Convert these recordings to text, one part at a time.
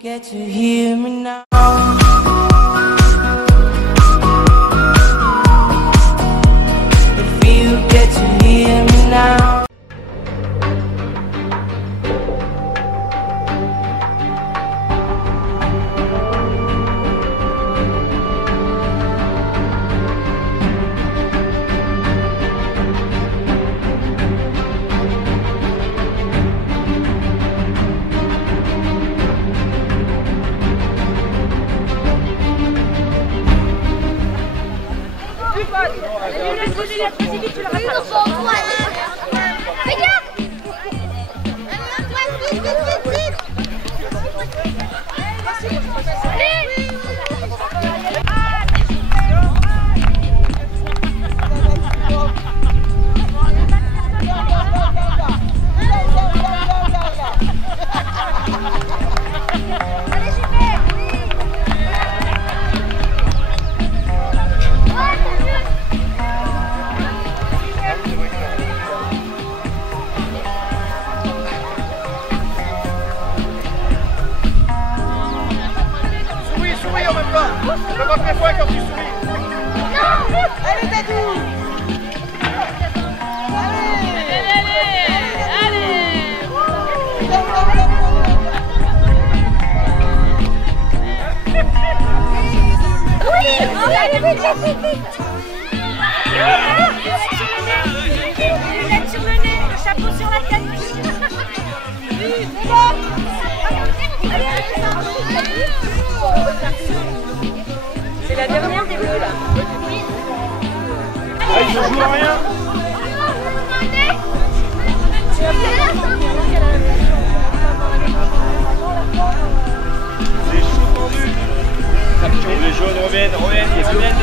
get to hear me now. If you get to hear me now. Je vois tes points quand tu souris. Non. Allez Dadou. Allez, vite. Lunettes sur le nez, le chapeau sur la tête. C'est la dernière des bleus là. Ah, ils ne jouent à rien. C'est chaud tendu. Les jaunes reviennent, les jaunes.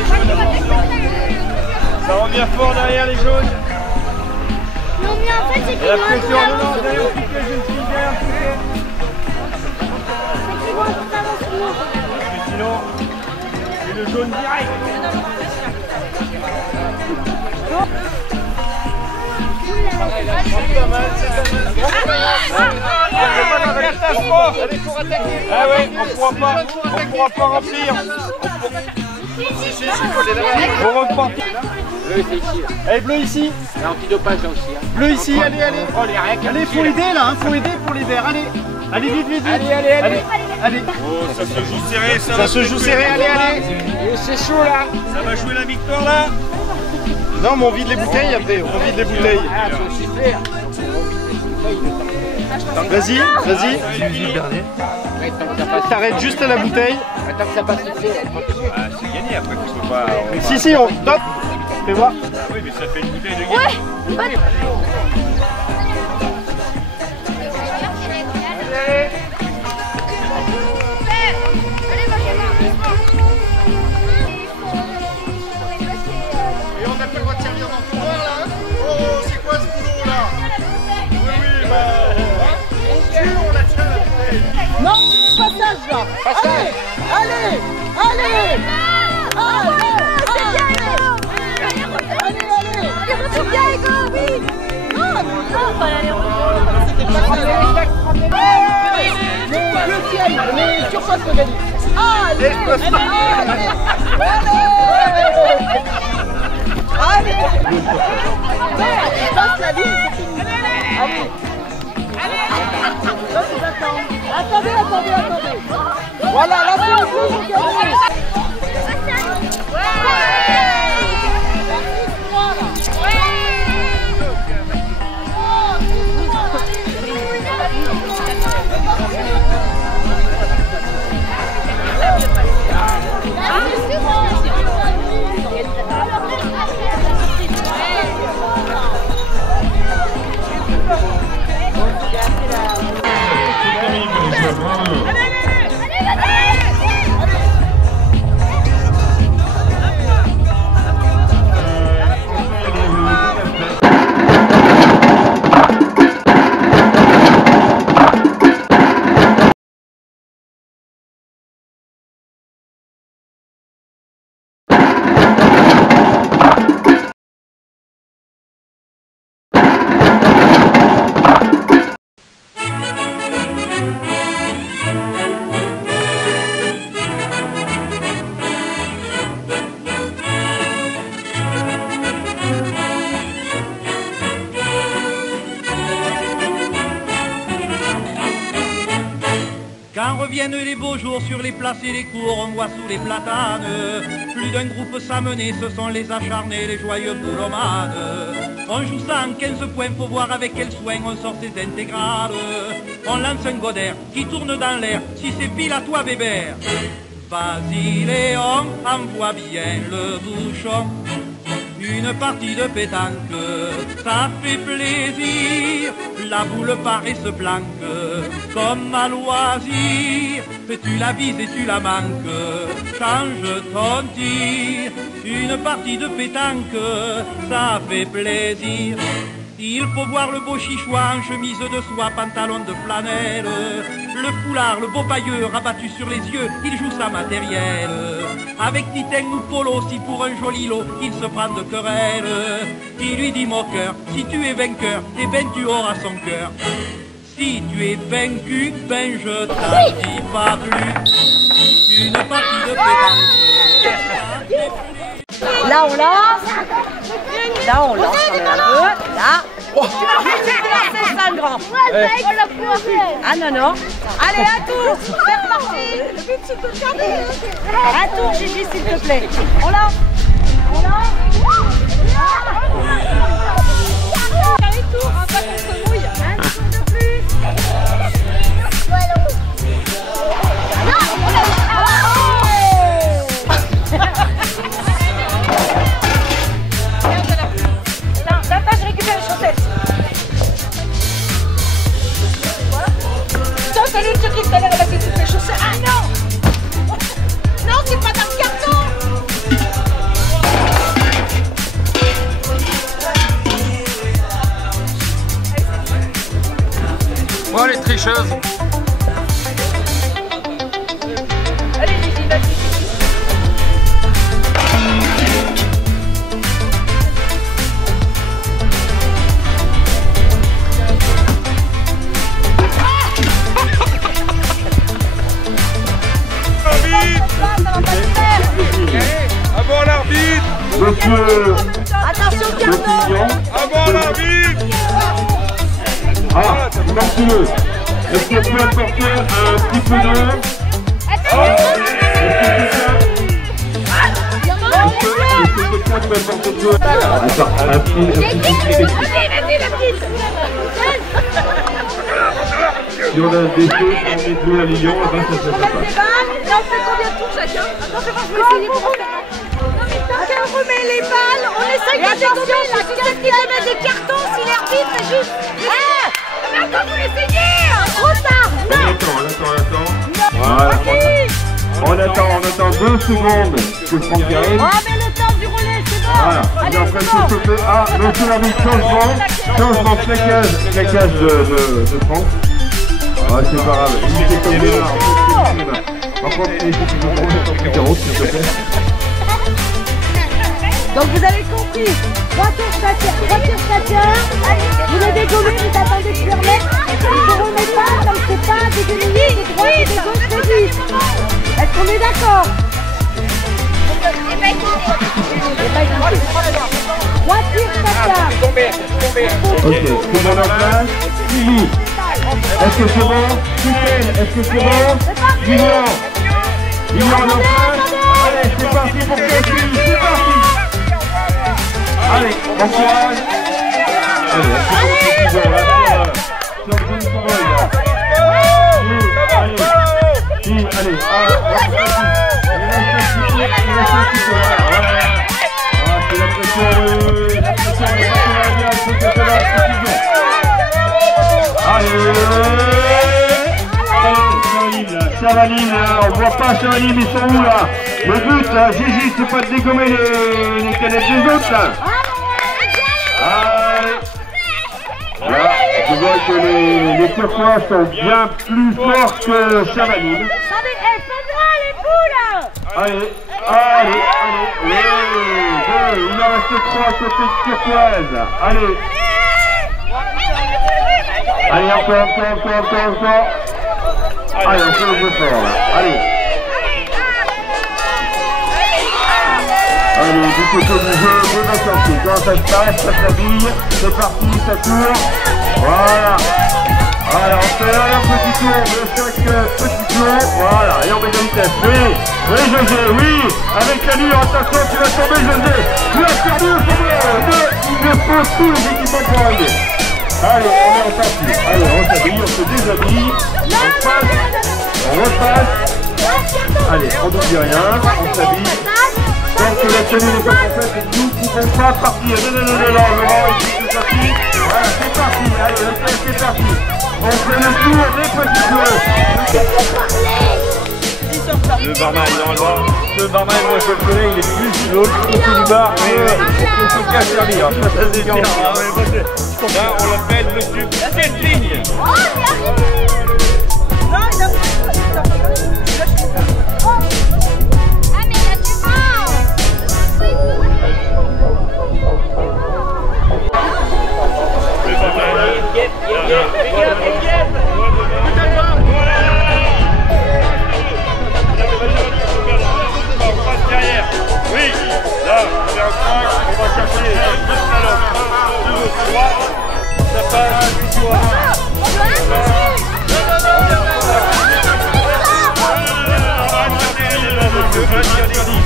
Ça revient fort derrière les jaunes. Non mais en fait c'est qu'ils la pression, non, derrière le piquet, je ne suis derrière le piquet. C'est qu'ils vont avancer. Mais sinon, c'est le jaune direct. C'est pas mal, Allez, pour attaquer. Ah ouais, on pourra pas remplir. Si, faut repartir. Bleu, c'est ici. Là. Allez, bleu ici. Il y a antidopage là aussi. Hein. Bleu ici, allez. Oh, les règles. Allez, faut aider là, hein, faut aider pour les verts. Allez, vite. Allez. Oh, ça se joue serré, Ça se joue serré, allez. C'est chaud là. Ça va jouer la victoire là. Non, mais on vide les bouteilles après, on vide les bouteilles. Ah, faut aussi faire. Vas-y. T'arrêtes juste à la bouteille. Attends que ça passe ici. Ah, c'est gagné après, tu peux pas. Si, on top. Fais voir. Oui, mais ça fait une bouteille de gain. Ouais. Et on n'a pas le droit de servir dans tout noir là. Oh, c'est quoi ce boulot là? Oui, on tue, on la tient la bouteille. Non, passage là. Allez. Les surfaces de gagner. Allez. Passe la ligne, c'est fini. Allez. Là, c'est d'accord. Attendez. Voilà, là, c'est le coup, vous gagnez. Quand reviennent les beaux jours sur les places et les cours, on voit sous les platanes plus d'un groupe s'amener, ce sont les acharnés, les joyeux boulomanes. On joue ça en 15 points, faut voir avec quel soin on sort ces intégrales. On lance un godaire qui tourne dans l'air, si c'est pile à toi Bébert. Vas-y Léon, envoie bien le bouchon. Une partie de pétanque, ça fait plaisir. La boule paraît se planque, comme à loisir. Tu la vises et tu la manques, change ton tir. Une partie de pétanque, ça fait plaisir. Il faut voir le beau chichois en chemise de soie, pantalon de flanelle. Le foulard, le beau pailleux rabattu sur les yeux, il joue sa matérielle. Avec Titan ou Polo, si pour un joli lot, il se prend de querelle. Il lui dit moqueur, si tu es vainqueur, eh ben tu auras son cœur. Si tu es vaincu, ben je t'en dis pas plus. Une partie de pétanque. Là on lance. Là on lance quand même un peu. Là. Tu vas faire ça le grand. Ah non non. Allez à tour. C'est reparti. À tour Gigi s'il te plaît. On lance. On lance. Allez tour. Pas qu'on se mouille. Un tour de plus. Je récupère les chaussettes. Ça, c'est l'autre truc tout à l'heure, elle a fait toutes les chaussettes. Ah non! Non, c'est pas dans le carton! Oh les tricheuses. Allez Gigi, vas-y. Avant l'arbitre! Monsieur Attention Le Pignon. Avant l'arbitre! Ah, monsieur, est-ce que tu peux apporter un petit peu d'eau? Est-ce que quelqu'un peut apporter de l'eau? Attends, un petit. Si on a des choses, on met de l'eau à Lyon, et ben ça se fait pas. Là, on fait combien de tours chacun? Attends, je vais essayer de prendre. Tant qu'elle remet les balles, on essaye de attention, la tête qui te met des cartons si l'arbitre est juste. Mais attends, vous l'essayez! Trop tard! On attend. Voilà. On attend 2 secondes que Franck arrive. Oh, mais le temps du relais, c'est bon! Voilà. Allez, Et après, c'est bon! tout se fait. Ah, monsieur l'arbitre, changement, claquage de Franck. Ah, c'est pas grave. Il était comme des larmes. Par contre, il faut que je me prenne s'il te plaît. Donc vous avez compris, 3 tours chacun, vous les dégommez, vous attendez que je le remette, je ne remets pas, comme c'est pas des demi-minutes, de droite et de gauche, très vite. Est-ce qu'on est d'accord? Eh ben écoutez, 3 tirs chacun. Ok, tout le monde en place. Sylvie, est-ce que c'est bon? Titan, est-ce que c'est bon? Julien, Julien en place. Allez, c'est parti pour Cathy, c'est parti. Allez, bon courage. Allez, sur le jeune Cowboy là. Allez, allez. C'est la pression. Allez, Chavaline, on voit pas Chavaline, ils sont où là? Le but, Gigi, c'est pas de dégommer les canettes des autres là. Allez. Là, je vois que les turquois sont bien plus forts que Chavaline. Allez, allez, allez. Il en reste 3 côté de turquoise. Allez. Allez, encore. Allez, on fait le jeu fort là. Allez. Allez, du côté du jeu, on va sortir. Quand ça se passe, ça s'habille. C'est parti, ça tourne. Voilà. Alors, on fait un petit tour de chaque petit José, oui, avec l'allure, attention, tu vas tomber José. Tu as perdu le sommet. Il me faut tous les équipements pour arriver. Allez, on est en partie. Allez, on s'habille, on se déshabille. On passe, on repasse. Allez, on n'oublie rien, on s'habille. Tant que la tenue n'est pas complète, nous ne pouvons pas partir. Non, Laurent, ici, c'est parti. Voilà, c'est parti. Allez, le test est parti. On fait le tour des petits bleus. Le barman, non, le barman, moi je le connais, il est plus du l'autre, il est du bar, mais il faut qu'à servir. Ça c'est bien. Là, on l'appelle monsieur Selfing.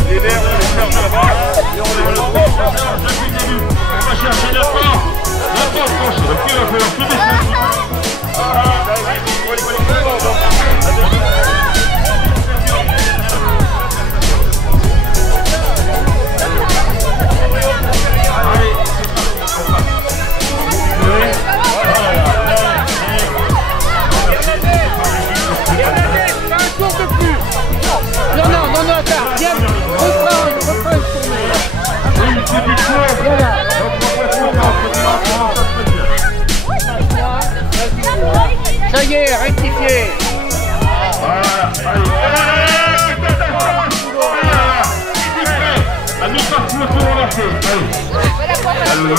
Les verres, on les ferme là-bas et on les reprend depuis le début. On va chercher la porte franchie. Donc il va falloir se descendre. Non, attends, viens, reprends une tournée. Ça y est, rectifié. À nous partir le tour en marché. Allez.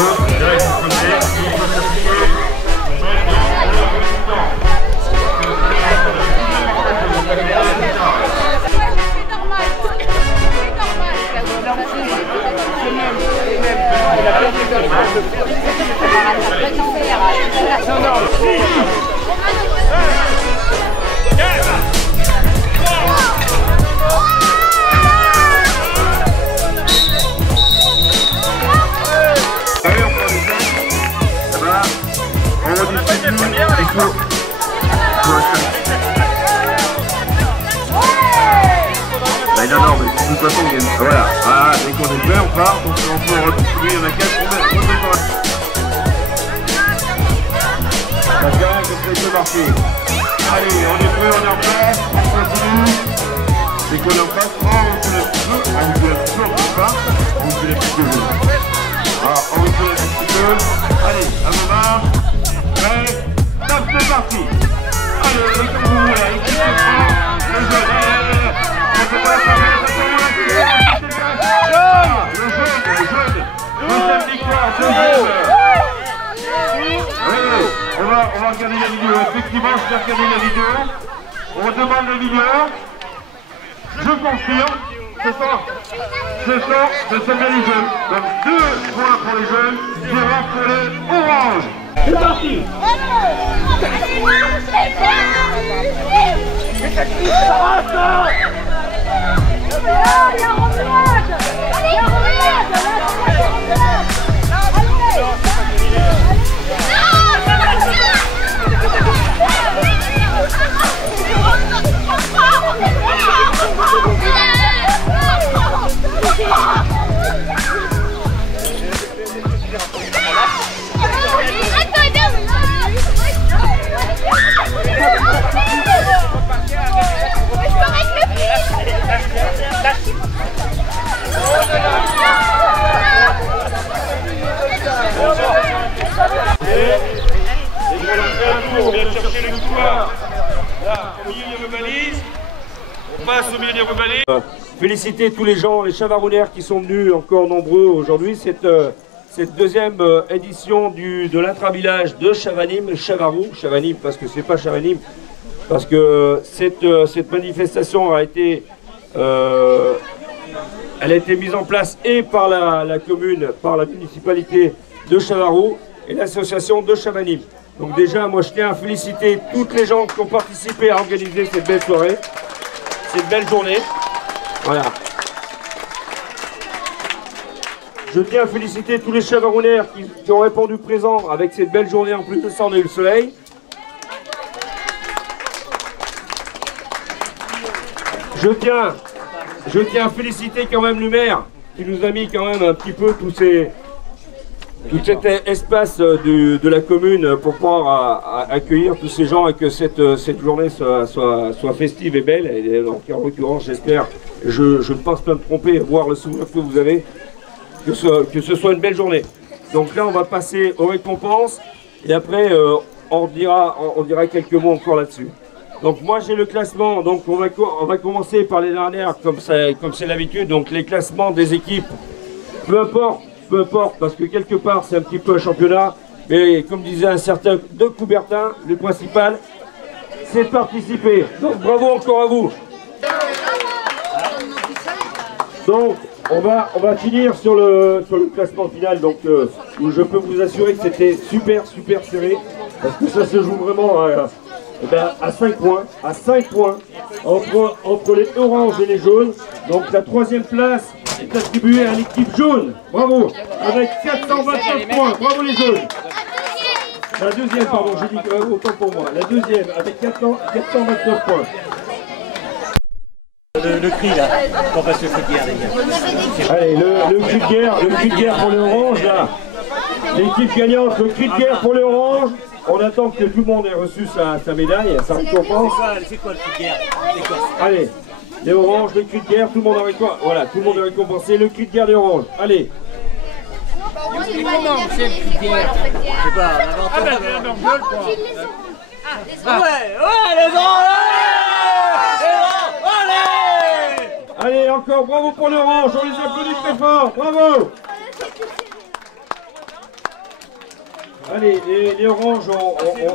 Non, mais de toute façon, voilà. Ah, dès qu'on est prêt, on part. Donc on peut redistribuer, il y en a 4. Ça fait rien que c'est de marcher. Allez, on est prêt, on est en place. On continue. Dès qu'on est en place, on vous lève un petit peu. On vous lève toujours un petit peu. On vous lève un petit peu. Alors, on vous lève un petit peu. Allez, à vos marches. Prêt. Top, c'est parti. Allez, comme vous voulez. Ici, c'est prêt. Les jeunes, allez. On va regarder la vidéo. Effectivement, je vais regarder la vidéo. On demande la vidéo. Je confirme. Ce sont bien les jeunes. Donc 2 points pour les jeunes, 0 pour les oranges. C'est parti. On vient chercher le couloir. Là, au milieu des rebalises. On passe au milieu des rebalises. Féliciter tous les gens, les chavarounères qui sont venus encore nombreux aujourd'hui. Cette deuxième édition de l'intra-village de Chavanim, Chavanim parce que c'est pas Chavanim, parce que cette manifestation a été mise en place et par la commune, par la municipalité de Chavarou et l'association de Chavanim. Donc déjà, moi je tiens à féliciter toutes les gens qui ont participé à organiser cette belle soirée, cette belle journée. Voilà. Je tiens à féliciter tous les chavarouners qui ont répondu présent avec cette belle journée. En plus de ça, on a eu le soleil. Je tiens à féliciter quand même le maire qui nous a mis quand même un petit peu tout cet espace de la commune pour pouvoir accueillir tous ces gens et que cette journée soit festive et belle. Et donc, en l'occurrence, j'espère, je ne pense pas me tromper, voir le souvenir que vous avez, que ce soit une belle journée. Donc là, on va passer aux récompenses et après, on dira quelques mots encore là-dessus. Donc moi j'ai le classement, donc on va commencer par les dernières comme c'est l'habitude, donc les classements des équipes, peu importe, parce que quelque part c'est un petit peu un championnat, mais comme disait un certain De Coubertin, le principal c'est de participer, donc bravo encore à vous. Donc on va finir sur le classement final, donc où je peux vous assurer que c'était super serré, parce que ça se joue vraiment à 5 points, entre les oranges et les jaunes. Donc la troisième place est attribuée à l'équipe jaune. Bravo, avec 429 points. Bravo les jaunes. La deuxième, pardon, j'ai dit autant pour moi. La deuxième avec 429 points. Le cri là, qu'on passe le cri de guerre les gars. Allez, le cri de guerre pour les oranges là. L'équipe gagnante, le cri de guerre pour les oranges. On attend que tout le monde ait reçu sa médaille, sa récompense. C'est quoi le cri de guerre? Allez, les oranges, le cri de guerre, tout le monde a récompensé. Voilà, tout le monde a récompensé le cri de guerre des oranges. Allez. Comment c'est le cri de guerre? Je sais pas, on invente ouais, les oranges! Allez, encore, bravo pour l'orange, on les applaudit très fort, bravo! Allez, les oranges,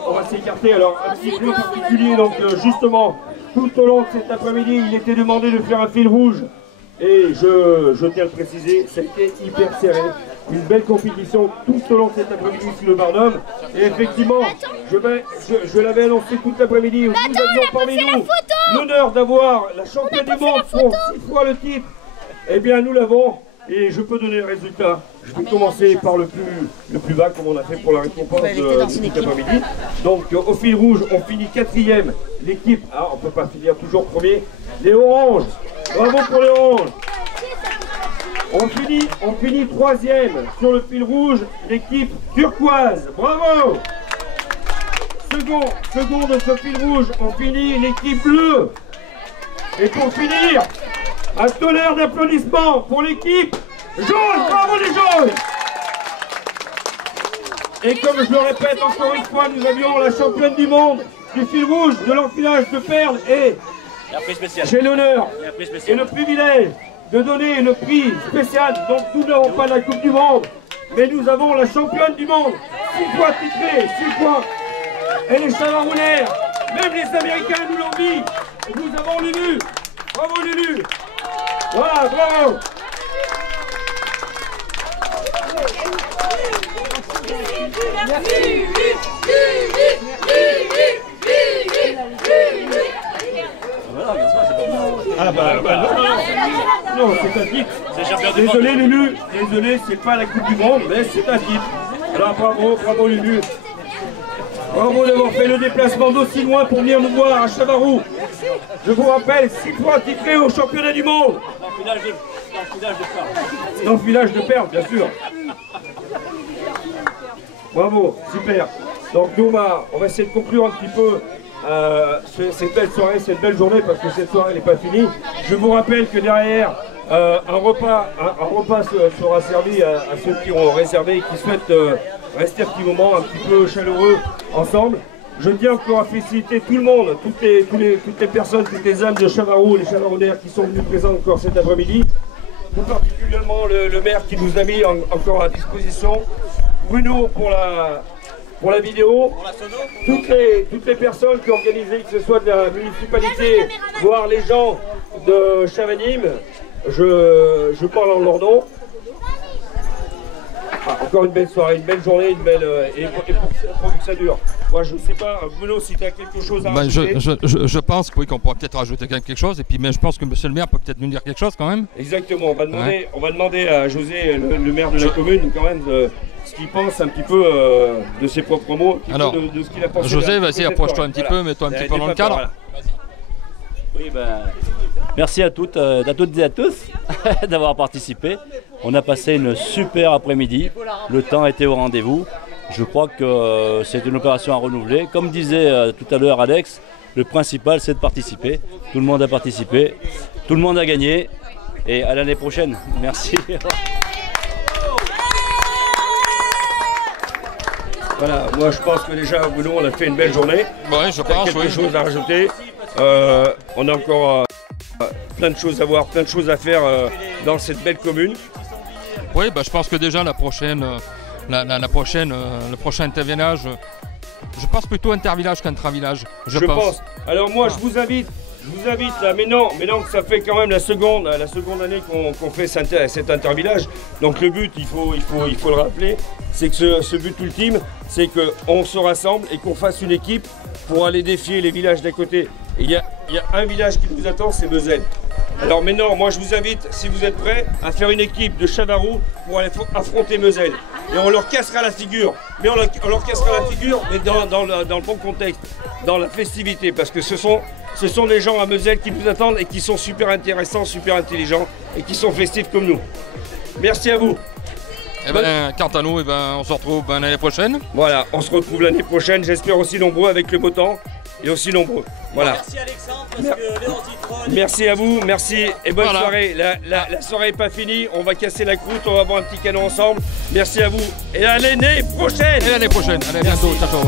on va s'écarter. Alors, un petit peu particulier, donc justement, tout au long de cet après-midi, il était demandé de faire un fil rouge. Et je tiens à le préciser, c'était hyper serré. Une belle compétition tout au long de cet après-midi sur le Barnum. Et effectivement, je l'avais annoncé toute l'après-midi. Nous avions parmi nous l'honneur d'avoir la championne du monde pour 6 fois le titre. Eh bien, nous l'avons. Et je peux donner le résultat. Je vais commencer par le plus bas, comme on a fait pour la récompense de cet après-midi. Donc, au fil rouge, on finit 4e. L'équipe, on ne peut pas finir toujours premier. Les oranges, bravo pour les oranges. On finit 3e sur le fil rouge, l'équipe turquoise. Bravo. Second de ce fil rouge, on finit l'équipe bleue. Et pour finir, un tonnerre d'applaudissements pour l'équipe jaune. Bravo les jaunes. Et comme je le répète encore une fois, nous avions la championne du monde du fil rouge de l'enfilage de perles et j'ai l'honneur et le privilège de donner le prix spécial. Donc nous n'avons pas la Coupe du Monde, mais nous avons la championne du monde, 6 fois titrée, 6 fois. Et les chavarouners, même les Américains nous l'ont dit, nous avons Lulu. Bravo Lulu. Voilà, bravo. Ah bah non, c'est un titre. Désolé Lulu, désolé, c'est pas la Coupe du Monde, mais c'est un titre. Alors bravo Lulu. Bravo d'avoir fait le déplacement d'aussi loin pour venir nous voir à Chavarou. Je vous rappelle, 6 fois titré au championnat du monde. Dans le village de perles, bien sûr. Bravo, super. Donc nous, on va essayer de conclure un petit peu cette belle soirée, cette belle journée, parce que cette soirée n'est pas finie. Je vous rappelle que derrière, un repas sera servi à ceux qui ont réservé et qui souhaitent rester un petit moment un petit peu chaleureux ensemble. Je tiens encore à féliciter tout le monde, toutes les personnes, toutes les âmes de Chavarou, les chavarouners qui sont venus présents encore cet après-midi. Tout particulièrement le maire qui nous a mis encore à disposition. Bruno pour la vidéo. Toutes les personnes qui ont organisé, que ce soit de la municipalité, voire les gens de Chavanim, je parle en leur nom. Encore une belle soirée, une belle journée, et pour que ça dure. Moi, je sais pas, Bruno, si tu as quelque chose à rajouter. Je pense oui, qu'on pourra peut-être rajouter quelque chose, et puis, mais je pense que monsieur le maire peut peut-être nous dire quelque chose quand même. Exactement, on va demander à José, le maire de la commune, quand même, ce qu'il pense un petit peu de ses propres mots, alors, de ce qu'il a pensé. José, vas-y, approche-toi un petit peu, mets-toi un petit peu dans le cadre. Voilà. Oui, merci à toutes et à tous d'avoir participé. On a passé une super après-midi, le temps était au rendez-vous. Je crois que c'est une opération à renouveler. Comme disait tout à l'heure Alex, le principal c'est de participer. Tout le monde a participé, tout le monde a gagné. Et à l'année prochaine. Merci. Voilà, moi je pense que déjà Bruno, on a fait une belle journée. Oui, je pense. Quelque chose à rajouter. On a encore plein de choses à voir, plein de choses à faire dans cette belle commune. Oui, je pense que déjà le prochain intervillage, je pense plutôt intervillage qu'intra-village. Je pense. Alors moi je vous invite là, mais non, ça fait quand même la seconde année qu'on fait cet intervillage. Donc le but, il faut le rappeler, c'est que ce but ultime, c'est qu'on se rassemble et qu'on fasse une équipe pour aller défier les villages d'à côté. Et il y a un village qui nous attend, c'est Meuzel. Alors maintenant, moi je vous invite, si vous êtes prêts, à faire une équipe de Chavarou pour aller affronter Meuzel. Et on leur cassera la figure. Mais on leur cassera la figure, mais dans le bon contexte, dans la festivité. Parce que ce sont des gens à Meuzel qui nous attendent et qui sont super intéressants, super intelligents et qui sont festifs comme nous. Merci à vous. Quant à nous, on se retrouve l'année prochaine. Voilà, on se retrouve l'année prochaine, j'espère aussi nombreux avec le beau temps. Et aussi nombreux. Voilà. Merci Alexandre, parce que les anti-trolls... Merci à vous, merci et bonne soirée. La soirée n'est pas finie, on va casser la croûte, on va boire un petit canon ensemble. Merci à vous et à l'année prochaine. Allez, à bientôt. Ciao, ciao.